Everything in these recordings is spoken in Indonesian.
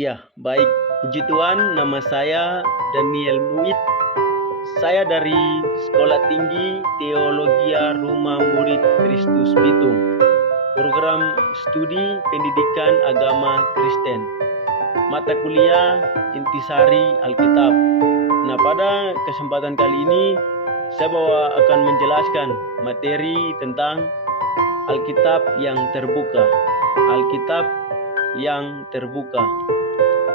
Ya, baik. Puji Tuhan, nama saya Daniel Muid. Saya dari Sekolah Tinggi Teologia Rumah Murid Kristus Bitung. Program Studi Pendidikan Agama Kristen. Mata kuliah Intisari Alkitab. Nah, pada kesempatan kali ini saya akan menjelaskan materi tentang Alkitab yang terbuka. Alkitab yang terbuka.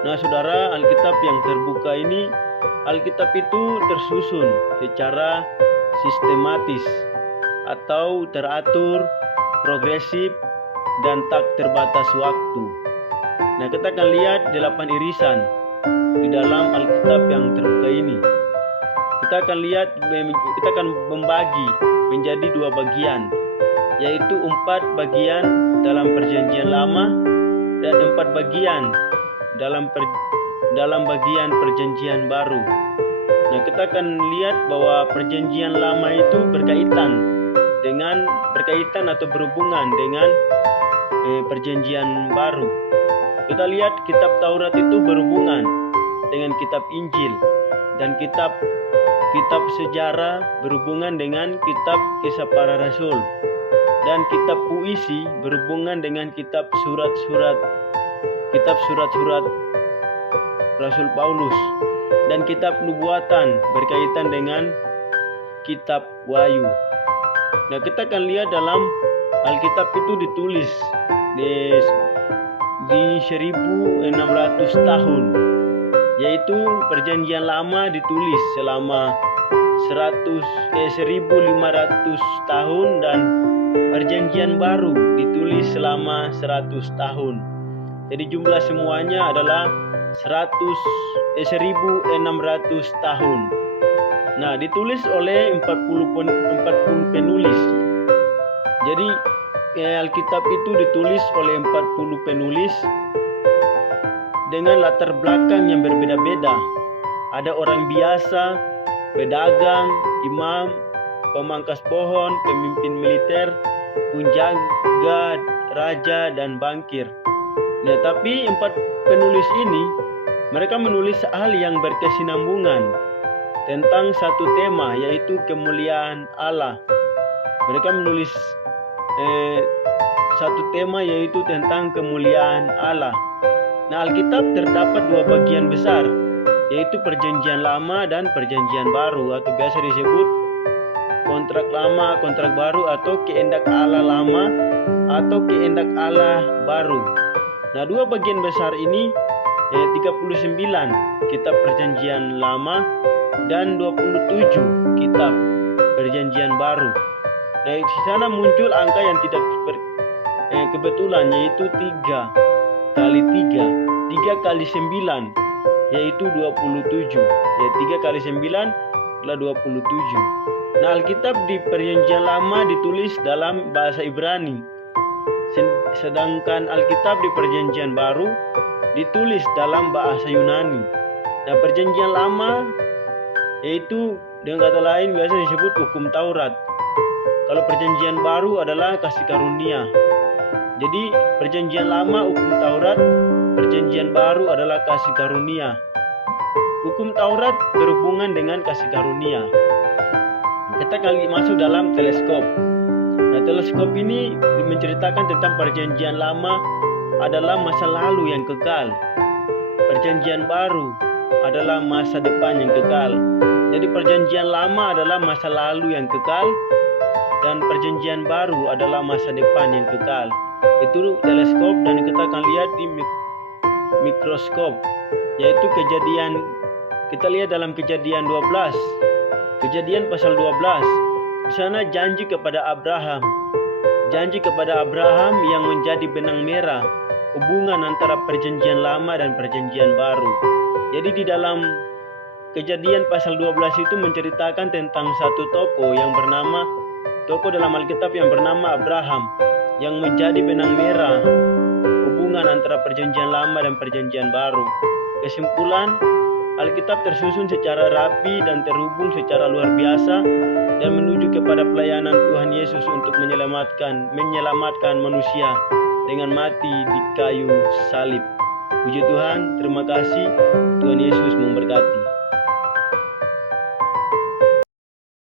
Nah, saudara, Alkitab yang terbuka ini, Alkitab itu tersusun secara sistematis atau teratur, progresif, dan tak terbatas waktu. Nah, kita akan lihat 8 irisan di dalam Alkitab yang terbuka ini. Kita akan membagi menjadi 2 bagian, yaitu 4 bagian dalam Perjanjian Lama dan 4 bagian dalam bagian Perjanjian Baru. Nah, kita akan lihat bahwa Perjanjian Lama itu berkaitan atau berhubungan dengan Perjanjian Baru. Kita lihat kitab Taurat itu berhubungan dengan kitab Injil, dan kitab sejarah berhubungan dengan kitab Kisah Para Rasul, dan kitab puisi berhubungan dengan kitab surat-surat Rasul Paulus, dan kitab nubuatan berkaitan dengan kitab Wahyu. Nah, kita akan lihat dalam Alkitab itu ditulis di 1600 tahun, yaitu Perjanjian Lama ditulis selama 1500 tahun, dan Perjanjian Baru ditulis selama 100 tahun. Jadi jumlah semuanya adalah 1600 tahun. Nah, ditulis oleh 40 penulis. Jadi Alkitab itu ditulis oleh 40 penulis dengan latar belakang yang berbeda-beda. Ada orang biasa, pedagang, imam, pemangkas pohon, pemimpin militer, penjaga, raja, dan bankir. Nah, tapi 4 penulis ini, mereka menulis hal yang berkesinambungan tentang satu tema, yaitu kemuliaan Allah. Mereka menulis satu tema, yaitu tentang kemuliaan Allah. Nah, Alkitab terdapat 2 bagian besar, yaitu Perjanjian Lama dan Perjanjian Baru, atau biasa disebut kontrak lama, kontrak baru, atau kehendak Allah lama atau kehendak Allah baru. Nah, 2 bagian besar ini 39 kitab Perjanjian Lama dan 27 kitab Perjanjian Baru. Nah, di sana muncul angka yang tidak kebetulan, yaitu 3 kali 3, 3 kali 9, yaitu 27. Ya, 3 kali 9 adalah 27. Nah, Alkitab di Perjanjian Lama ditulis dalam bahasa Ibrani, sedangkan Alkitab di Perjanjian Baru ditulis dalam bahasa Yunani. Nah, Perjanjian Lama yaitu dengan kata lain biasa disebut hukum Taurat. Kalau Perjanjian Baru adalah kasih karunia. Jadi Perjanjian Lama hukum Taurat, Perjanjian Baru adalah kasih karunia. Hukum Taurat berhubungan dengan kasih karunia. Kita kali masuk dalam teleskop. Nah, teleskop ini menceritakan tentang Perjanjian Lama adalah masa lalu yang kekal. Perjanjian Baru adalah masa depan yang kekal. Jadi Perjanjian Lama adalah masa lalu yang kekal, dan Perjanjian Baru adalah masa depan yang kekal. Itu teleskop, dan kita akan lihat di mikroskop, yaitu kejadian. Kita lihat dalam Kejadian 12. Kejadian pasal 12. Di sana janji kepada Abraham yang menjadi benang merah hubungan antara Perjanjian Lama dan Perjanjian Baru. Jadi di dalam Kejadian pasal 12 itu menceritakan tentang satu tokoh dalam Alkitab yang bernama Abraham, yang menjadi benang merah hubungan antara Perjanjian Lama dan Perjanjian Baru. Kesimpulan, Alkitab tersusun secara rapi dan terhubung secara luar biasa, dan menuju kepada pelayanan Tuhan Yesus untuk menyelamatkan manusia dengan mati di kayu salib. Puji Tuhan, terima kasih. Tuhan Yesus memberkati.